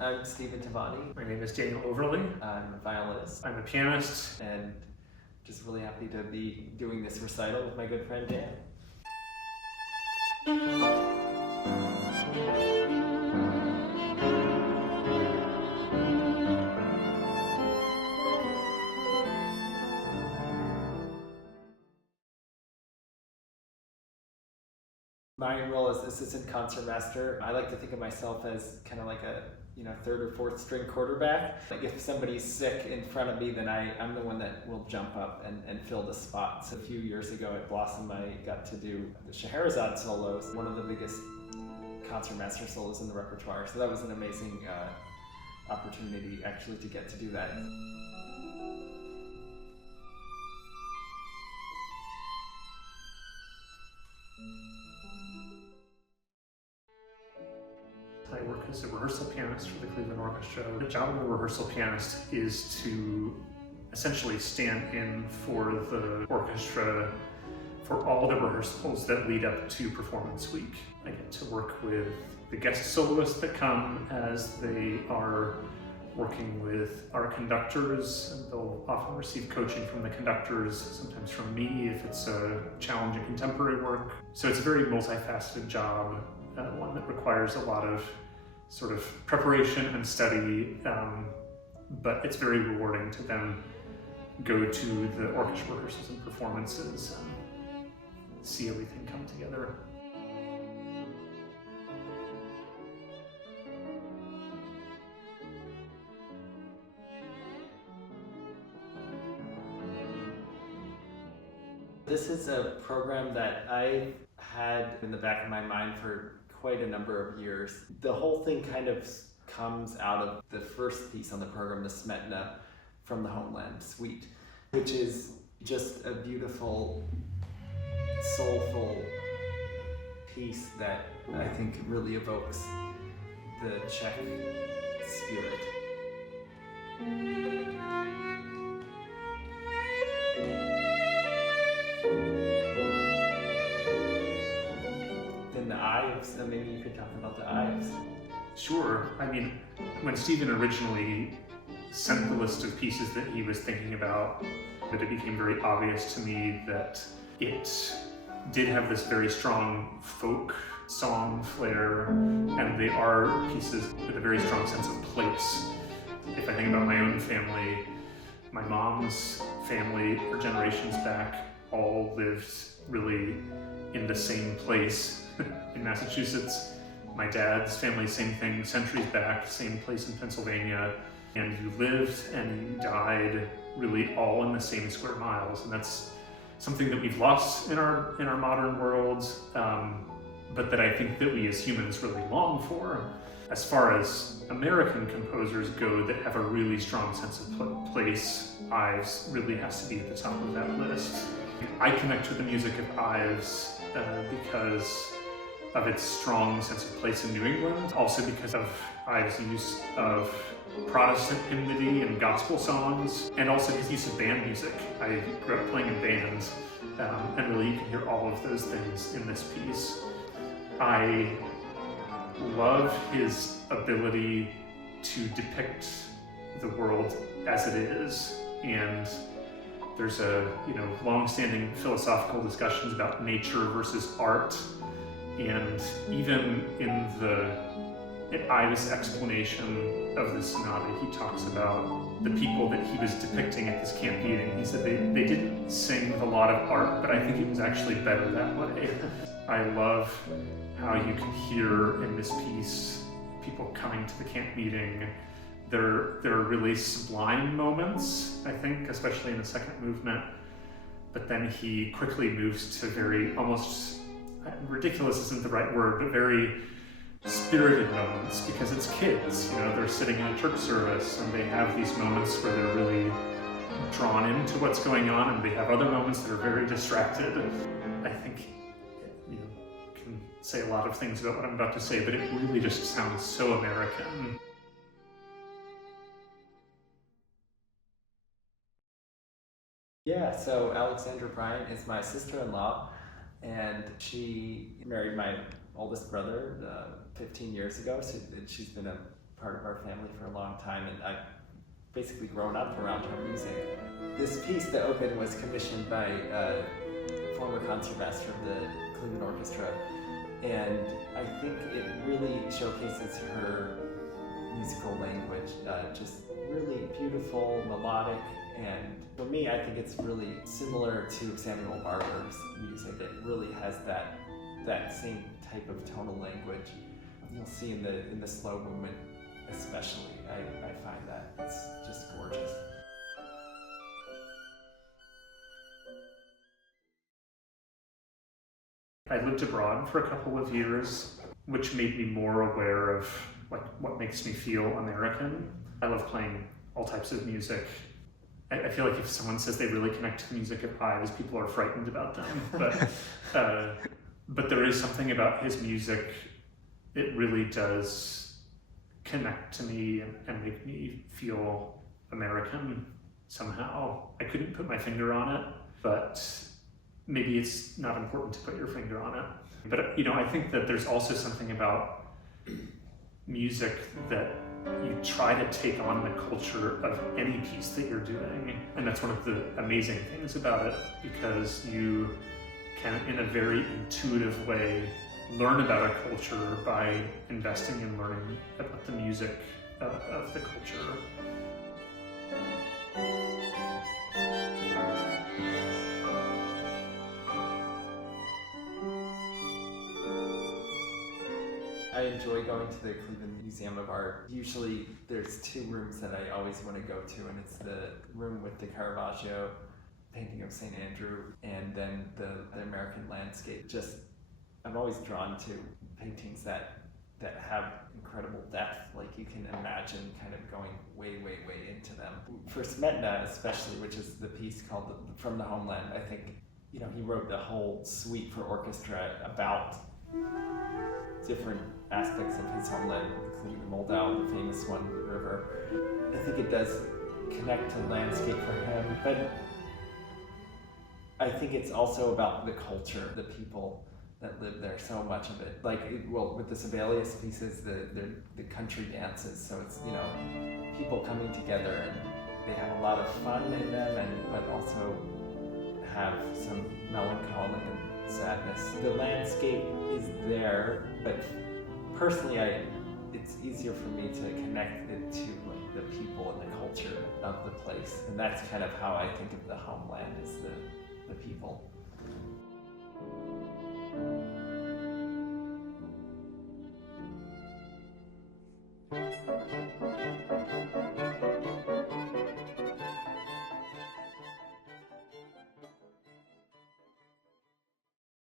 I'm Stephan Tavani. My name is Daniel Overly. I'm a violinist. I'm a pianist. And just really happy to be doing this recital with my good friend Dan. My role as assistant concertmaster, I like to think of myself as kind of like a third or fourth string quarterback. Like if somebody's sick in front of me, then I'm the one that will jump up and fill the spot. So a few years ago at Blossom, I got to do the Scheherazade solos, one of the biggest concertmaster solos in the repertoire. So that was an amazing opportunity actually to get to do that. I work as a rehearsal pianist for the Cleveland Orchestra. The job of a rehearsal pianist is to essentially stand in for the orchestra for all the rehearsals that lead up to performance week. I get to work with the guest soloists that come as they are working with our conductors, and they'll often receive coaching from the conductors, sometimes from me if it's a challenging contemporary work. So it's a very multifaceted job. One that requires a lot of sort of preparation and study, but it's very rewarding to then go to the orchestra rehearsals and performances and see everything come together. This is a program that I've had in the back of my mind for quite a number of years. The whole thing kind of comes out of the first piece on the program, the Smetana from the Homeland suite, which is just a beautiful, soulful piece that I think really evokes the Czech spirit. The Ives, maybe you could talk about the Ives. Sure. I mean, when Stephan originally sent the list of pieces that he was thinking about, it became very obvious to me that it did have this very strong folk song flair, and they are pieces with a very strong sense of place. If I think about my own family, my mom's family, for generations back, all lived really in the same place in Massachusetts. My dad's family, same thing, centuries back, same place in Pennsylvania. And you lived and you died really all in the same square miles. And that's something that we've lost in our modern world, but that I think that we as humans really long for. As far as American composers go that have a really strong sense of place, Ives really has to be at the top of that list. I connect with the music of Ives because of its strong sense of place in New England, also because of Ives' use of Protestant hymnody and gospel songs, and also his use of band music. I grew up playing in bands, and really you can hear all of those things in this piece. I love his ability to depict the world as it is, and there's a long-standing philosophical discussions about nature versus art, and even in Ives' explanation of the sonata, he talks about the people that he was depicting at this camp meeting. He said they didn't sing with a lot of art, but I think it was actually better that way. I love how you can hear in this piece people coming to the camp meeting. There are really sublime moments, I think, especially in the second movement, but then he quickly moves to very almost, ridiculous isn't the right word, but very spirited moments, because it's kids, they're sitting in a church service and they have these moments where they're really drawn into what's going on, and they have other moments that are very distracted. I think can say a lot of things about what I'm about to say, but it really just sounds so American. Yeah, so Alexandra Bryant is my sister-in-law, and she married my oldest brother 15 years ago. So she's been a part of our family for a long time, and I've basically grown up around her music. This piece, the open, was commissioned by a former concertmaster of the Cleveland Orchestra, and I think it really showcases her musical language, just really beautiful, melodic, and for me, I think it's really similar to Samuel Barber's music. It really has that same type of tonal language. You'll see in the slow movement especially. I find that it's just gorgeous. I lived abroad for a couple of years, which made me more aware of like what makes me feel American. I love playing all types of music. I feel like if someone says they really connect to the music of Ives, people are frightened about them. But there is something about his music, it really does connect to me and make me feel American somehow. I couldn't put my finger on it, but maybe it's not important to put your finger on it. But I think that there's also something about music that you try to take on the culture of any piece that you're doing. And that's one of the amazing things about it, because you can, in a very intuitive way, learn about a culture by investing in learning about the music of the culture. I enjoy going to the Cleveland Museum of Art. Usually there's two rooms that I always want to go to, and it's the room with the Caravaggio painting of St. Andrew, and then the American landscape. I'm always drawn to paintings that have incredible depth, like you can imagine kind of going way, way, way into them. For Smetana especially, which is the piece called From the Homeland, I think, he wrote the whole suite for orchestra about different aspects of his homeland, including the Moldau, the famous one, the river. I think it does connect to landscape for him, but I think it's also about the culture, the people that live there, so much of it. With the Sibelius pieces, the country dances, so it's, people coming together, and they have a lot of fun in them, but also have some melancholy and sadness. The landscape is there, but personally, it's easier for me to connect it to the people and the culture of the place, and that's kind of how I think of the homeland, is the people.